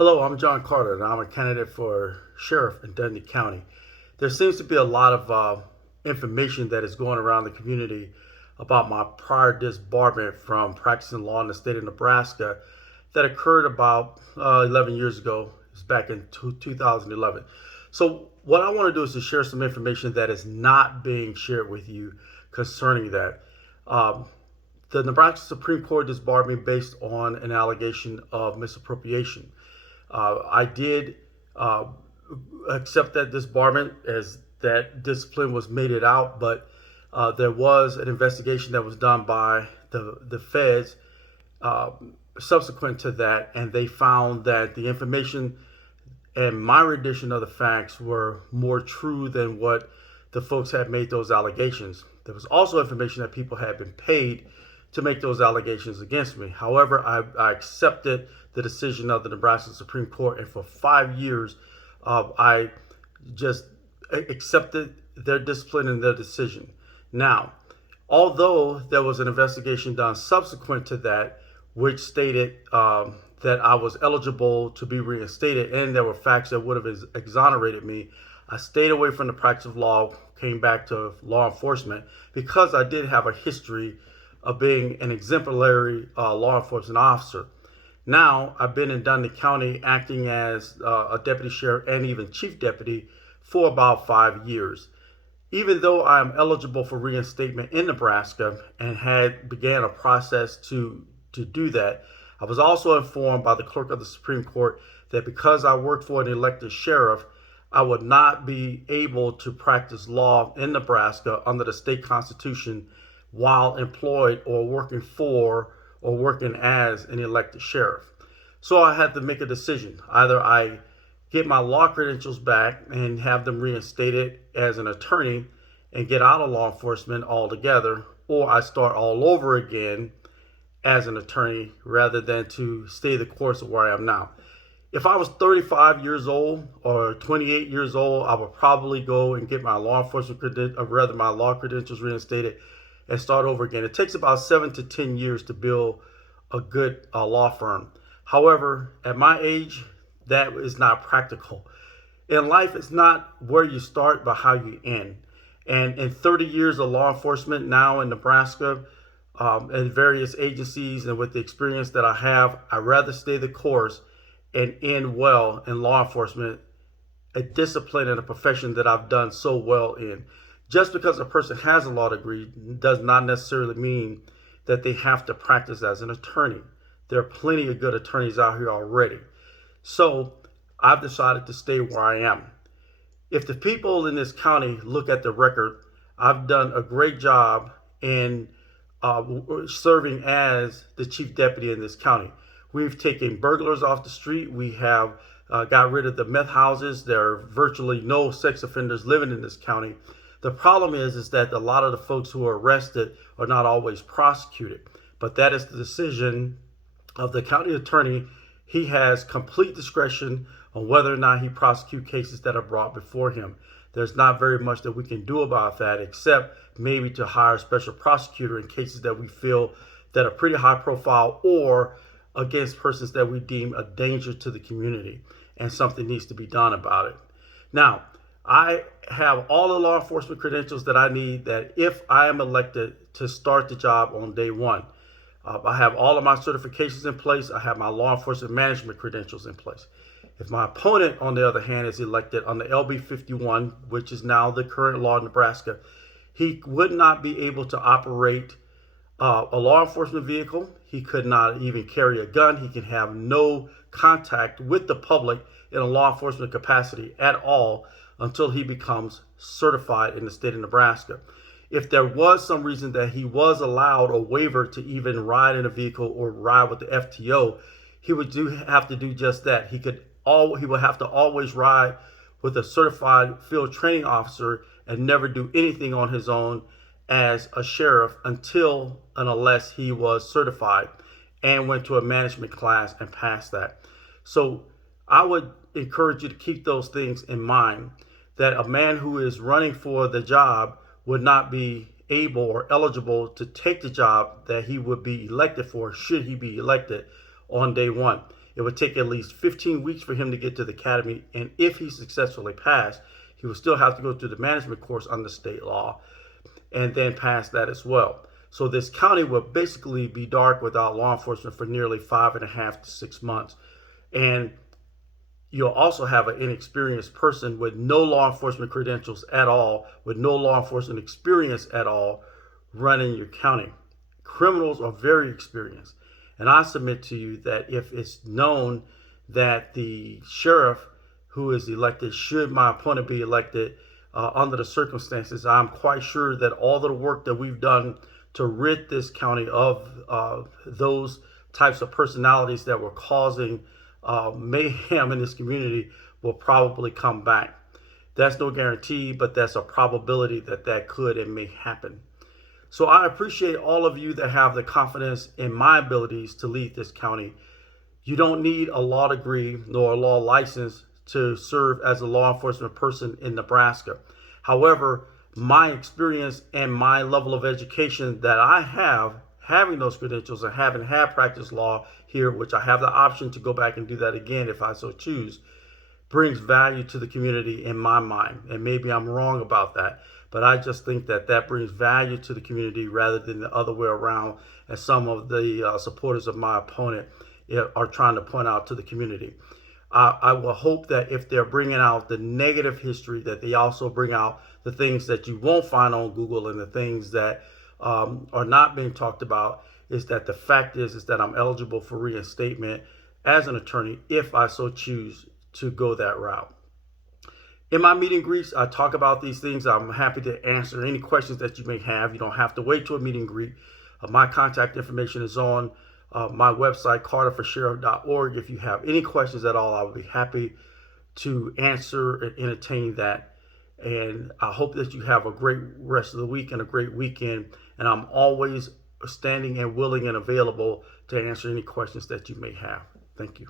Hello, I'm John Carter, and I'm a candidate for sheriff in Dundee County. There seems to be a lot of information that is going around the community about my prior disbarment from practicing law in the state of Nebraska that occurred about 11 years ago. It's back in 2011. So, what I want to do is to share some information that is not being shared with you concerning that. Um, the Nebraska Supreme Court disbarred me based on an allegation of misappropriation. I did uh, accept that disbarment as that discipline was meted out, but there was an investigation that was done by the feds uh, subsequent to that, and they found that the information and my rendition of the facts were more true than what the folks had made those allegations. There was also information that people had been paid to make those allegations against me. However, I accepted the decision of the Nebraska Supreme Court, and for 5 years, I just accepted their discipline and their decision. Now, although there was an investigation done subsequent to that, which stated that I was eligible to be reinstated, and there were facts that would have exonerated me, I stayed away from the practice of law, came back to law enforcement because I did have a history of being an exemplary law enforcement officer. Now, I've been in Dundee County acting as a deputy sheriff and even chief deputy for about 5 years. Even though I am eligible for reinstatement in Nebraska and had began a process to do that, I was also informed by the clerk of the Supreme Court that because I worked for an elected sheriff, I would not be able to practice law in Nebraska under the state constitution while employed or working for or working as an elected sheriff. So I had to make a decision. Either I get my law credentials back and have them reinstated as an attorney and get out of law enforcement altogether, or I start all over again as an attorney rather than to stay the course of where I am now. If I was 35 years old or 28 years old, I would probably go and get my law enforcement or rather my law credentials reinstated and start over again. It takes about 7 to 10 years to build a good law firm. However, at my age, that is not practical. In life, it's not where you start, but how you end. And in 30 years of law enforcement now in Nebraska, and various agencies, and with the experience that I have, I'd rather stay the course and end well in law enforcement, a discipline and a profession that I've done so well in. Just because a person has a law degree does not necessarily mean that they have to practice as an attorney. There are plenty of good attorneys out here already. So I've decided to stay where I am. If the people in this county look at the record, I've done a great job in serving as the chief deputy in this county. We've taken burglars off the street. We have got rid of the meth houses. There are virtually no sex offenders living in this county. The problem is that a lot of the folks who are arrested are not always prosecuted. But that is the decision of the county attorney. He has complete discretion on whether or not he prosecutes cases that are brought before him. There's not very much that we can do about that except maybe to hire a special prosecutor in cases that we feel that are pretty high profile or against persons that we deem a danger to the community, and something needs to be done about it. Now, I have all the law enforcement credentials that I need that if I am elected to start the job on day one. I have all of my certifications in place. I have my law enforcement management credentials in place. If my opponent, on the other hand, is elected on the LB 51, which is now the current law in Nebraska, he would not be able to operate a law enforcement vehicle. He could not even carry a gun. He can have no contact with the public in a law enforcement capacity at all until he becomes certified in the state of Nebraska. If there was some reason that he was allowed a waiver to even ride in a vehicle or ride with the FTO, he would have to do just that. He would have to always ride with a certified field training officer and never do anything on his own as a sheriff until and unless he was certified and went to a management class and passed that. So I would encourage you to keep those things in mind, that a man who is running for the job would not be able or eligible to take the job that he would be elected for should he be elected on day one. it would take at least 15 weeks for him to get to the academy. And if he successfully passed, he would still have to go through the management course under state law and then pass that as well. So this county will basically be dark without law enforcement for nearly 5.5 to 6 months. And you'll also have an inexperienced person with no law enforcement credentials at all, with no law enforcement experience at all, running your county. Criminals are very experienced. And I submit to you that if it's known that the sheriff who is elected, should my opponent be elected under the circumstances, I'm quite sure that all of the work that we've done to rid this county of those types of personalities that were causing mayhem in this community will probably come back. That's no guarantee, but that's a probability that that could and may happen. So I appreciate all of you that have the confidence in my abilities to lead this county. You don't need a law degree nor a law license to serve as a law enforcement person in Nebraska. However, my experience and my level of education that I have, having those credentials and having had practiced law here, which I have the option to go back and do that again if I so choose, brings value to the community in my mind. And maybe I'm wrong about that, but I just think that that brings value to the community rather than the other way around, as some of the supporters of my opponent are trying to point out to the community. I will hope that if they're bringing out the negative history, that they also bring out the things that you won't find on Google, and the things that are not being talked about is that the fact is that I'm eligible for reinstatement as an attorney if I so choose to go that route. In my meet and greets, I talk about these things. I'm happy to answer any questions that you may have. You don't have to wait to a meet and greet. My contact information is on my website, carterforsheriff.org. If you have any questions at all, I would be happy to answer and entertain that. And I hope that you have a great rest of the week and a great weekend. And I'm always standing and willing and available to answer any questions that you may have. Thank you.